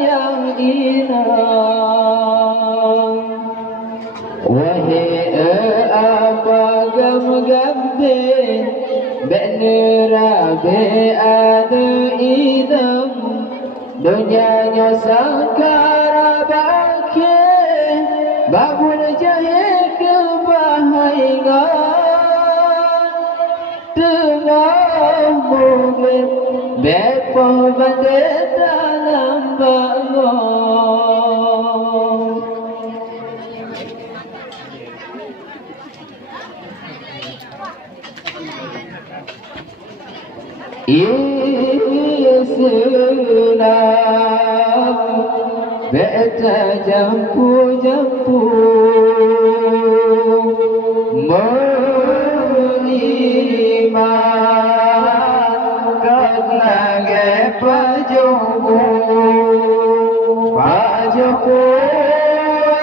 yang inang. Wahai apa gam-gambin benera be'adu idam dunyanya sangkara bakir babul jahil kebahayangan tengah mungkin bepoh bandit dalam bangun. Islam beta jampu-jampu beriman kerana pajoku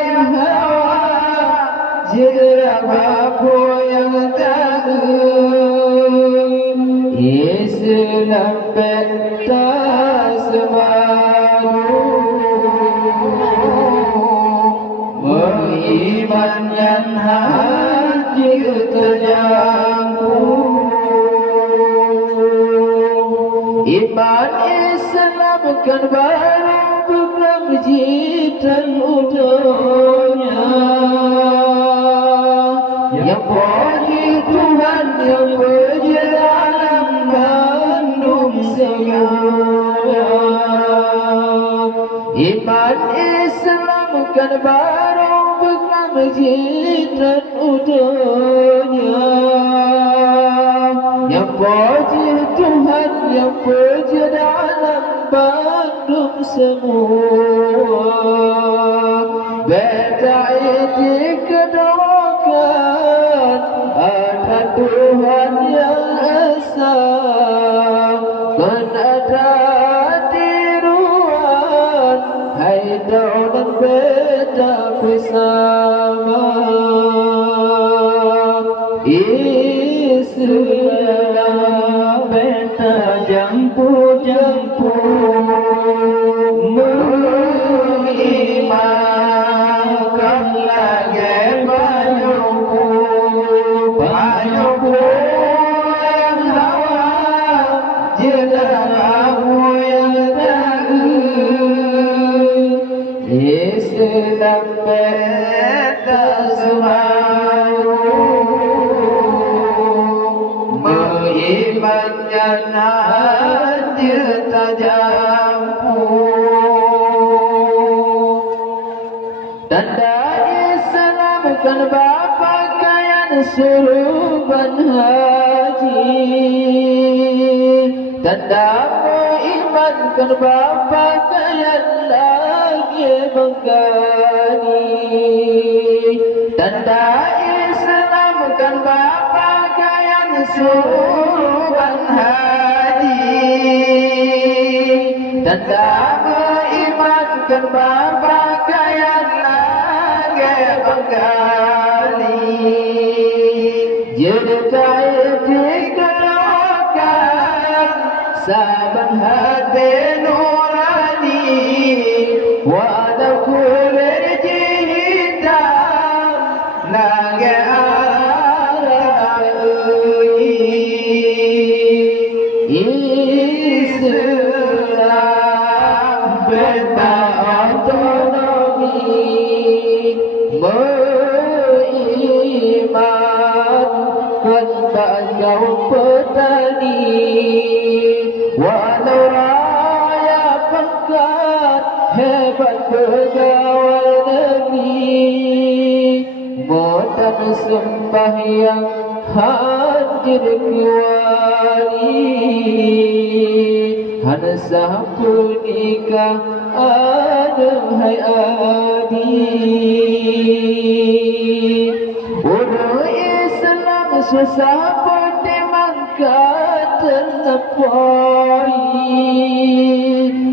yang hawa jirabaku yang tahu Islam beta semaru beriman yang hati terjangku. Iman Islam kan baru berwujud dan udahnya yang puji Tuhan yang berjalan bandung segala. Iman Islam kan baru berwujud dan udahnya yang puji Tuhan yang berjalan bandung semua. Beta ini kedoakan ada Tuhan yang esa dan ada tiruan hai daulat beta bersama. Islam beta jampu-jampu mengimankan lagi bajuku yang hawa jelas aku yang tahu. Islam beta semaru mengiman yang hadir tajamku. Tanda Islam kan berpakaian surban haji, tanda iman kan berpakaian lagi mengkani. Tanda Islam kan berpakaian surban haji, tanda iman kan berpakaian lagi mengkani. Jadi dikeluarkan saban hati nurani walau kulit hitam lagi Islam beta autonomi beriman kepada petani walau raya pangkat hebat pegawai negeri modal sembahyang hadir kuali hana sahapu nikah adahai adi. Udah Islam susah putih mangkat terlepai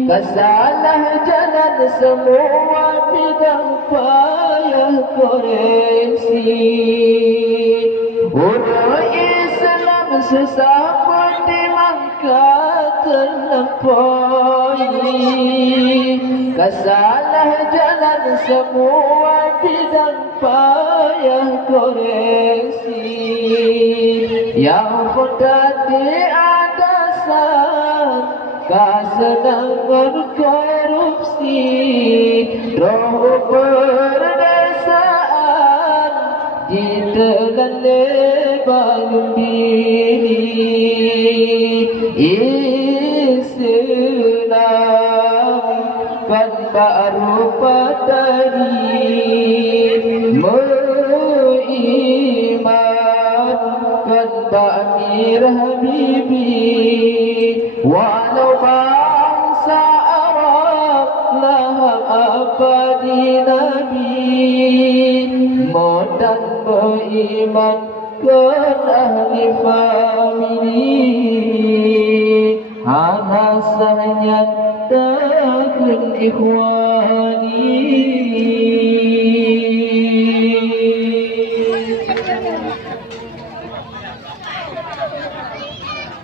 kesalah jalan semua bidang payah koreksi. Udah Islam susah putih mangkat terlepai Kesalah jalan semua bidang payah koreksi. Yang tadi ada kesenangan korupsi, roh berdesaan ditelan lebar diri. Islam kan baru padari, beriman kan Amir Habibi. Walau bangsa Arab lahap abadi Nabi, modal beriman kan ahli famili. Hana sahnya takun ikhwan